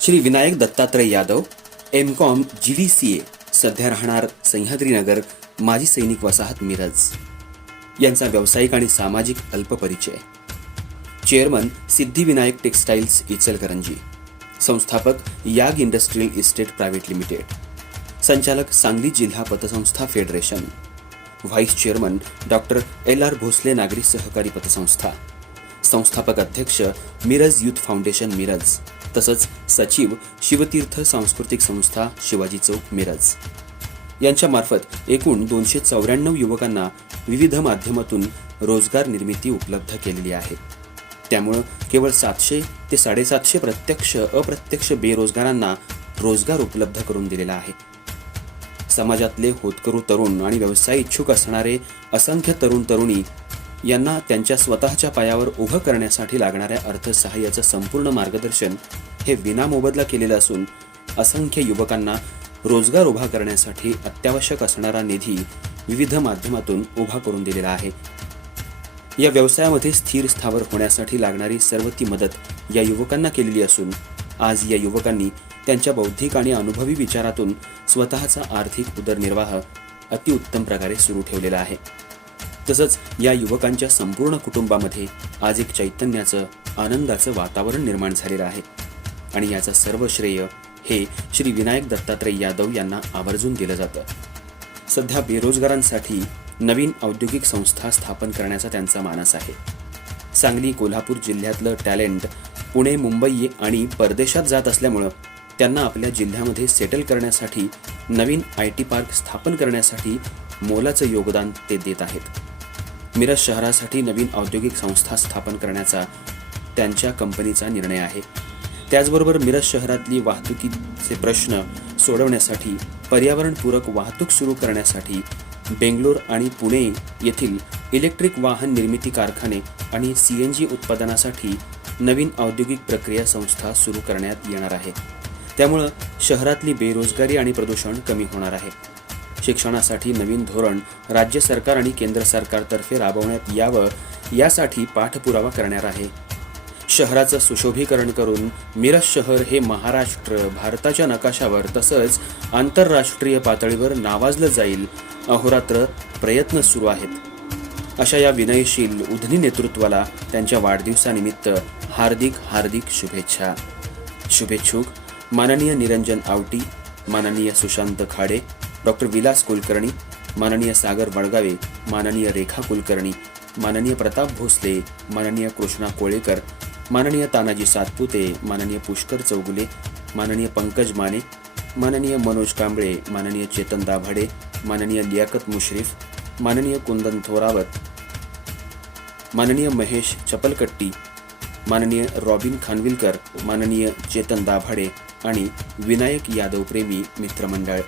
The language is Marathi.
Shri Vinayak Dattatray Yadav M Com G D C A सध्या राहणार सह्याद्रीनगर माजी सैनिक वसाहत मिरज. यांचा व्यावसायिक आणि सामाजिक अल्पपरिचय चेअरमन सिद्धिविनायक टेक्स्टाईल्स इचलकरंजी. संस्थापक Yag industrial estate private limited. संचालक सांगली जिल्हा पतसंस्था federation. Vice chairman doctor L R Bhosale नागरी सहकारी पतसंस्था. संस्थापक अध्यक्ष मिरज युथ फाउंडेशन मिरज तसंच सचिव शिवतीर्थ सांस्कृतिक संस्था शिवाजी चौक मिरज. यांच्यामार्फत एकूण दोनशे चौऱ्याण्णव युवकांना विविध माध्यमातून रोजगार निर्मिती उपलब्ध केलेली आहे. त्यामुळं केवळ सातशे ते साडेसातशे प्रत्यक्ष अप्रत्यक्ष बेरोजगारांना रोजगार उपलब्ध करून दिलेला आहे. समाजातले होतकरू तरुण आणि व्यवसाय इच्छुक असणारे असंख्य तरुण तरुणी यांना त्यांच्या स्वतःच्या पायावर उभं करण्यासाठी लागणाऱ्या अर्थसहाय्याचं संपूर्ण मार्गदर्शन हे विनामोबदला केलेलं असून असंख्य युवकांना रोजगार उभा करण्यासाठी अत्यावश्यक असणारा निधी विविध माध्यमातून उभा करून दिलेला आहे. या व्यवसायामध्ये स्थिर स्थावर होण्यासाठी लागणारी सर्व ती मदत या युवकांना केलेली असून आज या युवकांनी त्यांच्या बौद्धिक आणि अनुभवी विचारातून स्वतःचा आर्थिक उदरनिर्वाह अतिउत्तम प्रकारे सुरू ठेवलेला आहे. तसंच या युवकांच्या संपूर्ण कुटुंबामध्ये आज एक चैतन्याचं आनंदाचं वातावरण निर्माण झालेलं आहे. आणि याचं सर्व श्रेय हे श्री विनायक दत्तात्रय यादव यांना आवर्जून दिलं जातं. सध्या बेरोजगारांसाठी नवीन औद्योगिक संस्था स्थापन करण्याचा त्यांचा मानस आहे. सांगली कोल्हापूर जिल्ह्यातलं टॅलेंट पुणे मुंबई आणि परदेशात जात असल्यामुळं त्यांना आपल्या जिल्ह्यामध्ये सेटल करण्यासाठी नवीन आय टी पार्क स्थापन करण्यासाठी मोलाचं योगदान ते देत आहेत. मिरज शहरासाठी नवीन औद्योगिक संस्था स्थापन करण्याचा त्यांच्या कंपनीचा निर्णय आहे. त्याचबरोबर मिरज शहरातली वाहतुकीचे प्रश्न सोडवण्यासाठी पर्यावरणपूरक वाहतूक सुरू करण्यासाठी बेंगलोर आणि पुणे येथील इलेक्ट्रिक वाहन निर्मिती कारखाने आणि सी एन जी उत्पादनासाठी नवीन औद्योगिक प्रक्रिया संस्था सुरू करण्यात येणार आहे. त्यामुळं शहरातली बेरोजगारी आणि प्रदूषण कमी होणार आहे. शिक्षणासाठी नवीन धोरण राज्य सरकार आणि केंद्र सरकारतर्फे राबवण्यात यावं यासाठी पाठपुरावा करणार आहे. शहराचं सुशोभीकरण करून मिरज शहर हे महाराष्ट्र भारताच्या नकाशावर तसंच आंतरराष्ट्रीय पातळीवर नावाजलं जाईल अहोरात्र प्रयत्न सुरू आहेत. अशा या विनयशील उधनी नेतृत्वाला त्यांच्या वाढदिवसानिमित्त हार्दिक हार्दिक शुभेच्छा. शुभेच्छुक माननीय निरंजन आवटी माननीय सुशांत खाडे डॉक्टर विलास कुलकर्णी माननीय सागर वडगावे माननीय रेखा कुलकर्णी माननीय प्रताप भोसले माननीय कृष्णा कोळेकर माननीय तानाजी सातपुते माननीय पुष्कर चौगुले माननीय पंकज माने माननीय मनोज कांबळे माननीय चेतन दाभाडे माननीय लियाकत मुश्रीफ माननीय कुंदन थोरावत माननीय महेश चपलकट्टी माननीय रॉबिन खानविलकर माननीय चेतन दाभाडे आणि विनायक यादव प्रेमी मित्रमंडळ.